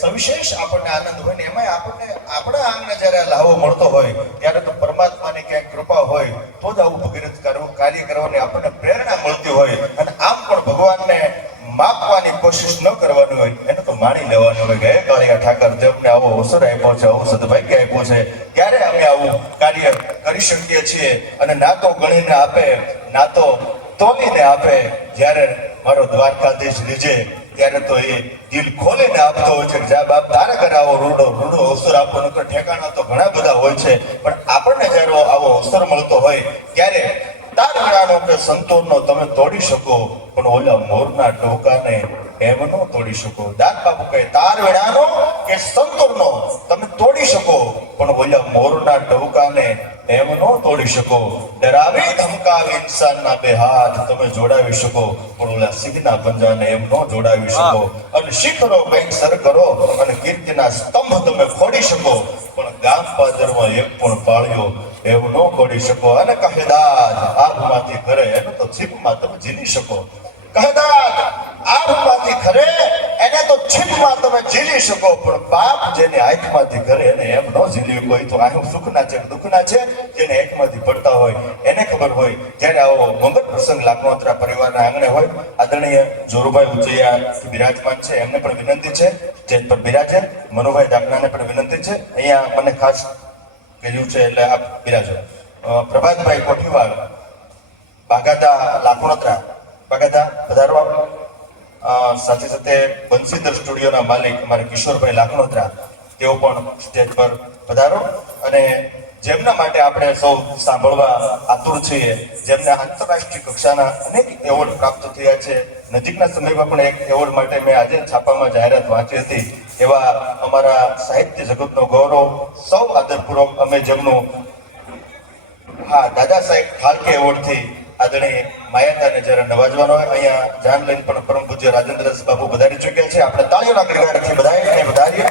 સવિશેષ આપણને આનંદ હોય ને એમાંય આપણને આપણા આંગણે જ્યારે લાવો મળતો હોય ત્યારે તો પરમાત્માની ક્યાંક કૃપા હોય તો જ આવું ભગીરથ કાર્ય કરવાની આપણને પ્રેરણા મળતી હોય. અને આમ પણ ભગવાનને માપવાની કોશિશ ન કરવાની હોય, એને તો માણી લેવાનું હોય કે હે કાળિયા ઠાકર તેમને આવો અવસર આપ્યો છે, આવું સદભાગ્ય આપ્યું છે, ત્યારે અમે આવું કાર્ય કરી શકીએ છીએ. અને ના તો ગણીને આપે ના તો તોલીને આપે. જ્યારે મારો દ્વારકાધીશ રીજે ત્યારે તો એ દિલ ખોલીને આપતો હોય છે. જ્યાં બાપ તારે કરાવો રૂડો અવસર આપો, નકર ઠેકાણા તો ઘણા બધા હોય છે, પણ આપણને જ્યારે આવો અવસર મળતો હોય ત્યારે તાર વિનાનો કે સંતોષનો તમે તોડી શકો, પણ ઓલા મોરના ટોકાને એમ ન તોડી શકો. દાદ બાપુ કહે તાર વિનાનો કે સંતોષનો તમે તોડી શકો, પણ ઓલા મોરના ટોકાને એમ ન તોડી શકો. ડરાવી ધમકાવી ઇન્સાનના બે હાથ તમે જોડાવી શકો, પણ ઓલા સિંહના પંજાને એમ ન જોડાવી શકો. અને શિખરો કંઈક સર કરો અને કીર્તિના સ્તંભ તમે ખોડી શકો, પણ ગામ પાદરમાં એક પણ પાળ્યો એવું ન ખોડી શકો. અને કહેદાદ આભમાંથી કરે એને તો છીપમાં તમે ઝીલી શકો. કહેદાદ આભમાંથી ખરે એને તો છીપમાં તમે ઝીલી શકો, પણ પાપ જેને આંખમાંથી કરે એને એમ ન ઝીલી કોઈ. તો આ સુખના છે દુઃખના છે જેને આંખમાંથી પડતા હોય એને ખબર હોય. જ્યારે આવો મંગળ પ્રસંગ લાખનોત્રા પરિવારના આંગણે હોય, આદરણીય જોરુભાઈ ઉચૈયા બિરાજમાન છે, એમને પણ વિનંતી છે સ્ટેજ પર બિરાજે. મનુભાઈ દાખલાને પણ વિનંતી છે, અહીંયા મને ખાસ કહ્યું છે એટલે આપ બિરાજો. પ્રભાતભાઈ કોઠીવાડ બાગાદા લાખનોત્રા, બાગાદા પધારવા. સાથે સાથે બંસીધર સ્ટુડિયોના માલિક અમારે કિશોરભાઈ લાખનોત્રા, તેઓ પણ સ્ટેજ પર પધારો. અને જેમના માટે આપણે સૌ સાંભળવા આતુર છીએ, જેમને આંતરરાષ્ટ્રીય કક્ષાના અનેક એવોર્ડ પ્રાપ્ત થયા છે. નજીકના સમયમાં પણ એક એવોર્ડ માટે મેં આજે છાપામાં જાહેરાત વાંચી હતી. એવા અમારા સાહિત્ય જગતનો ગૌરવ સૌ આદરપૂર્વક અમે જેમનું દાદા સાહેબ ફાલ્કે એવોર્ડથી આદરણીય માયાતાને જ્યારે નવાજવાનો હોય, અહીંયા જાન લઈને પણ પરમ પૂજ્ય રાજેન્દ્ર બાબુ વધારી ચૂક્યા છે. આપણે તાળીઓના ગણગાટથી બધાને વધારીએ.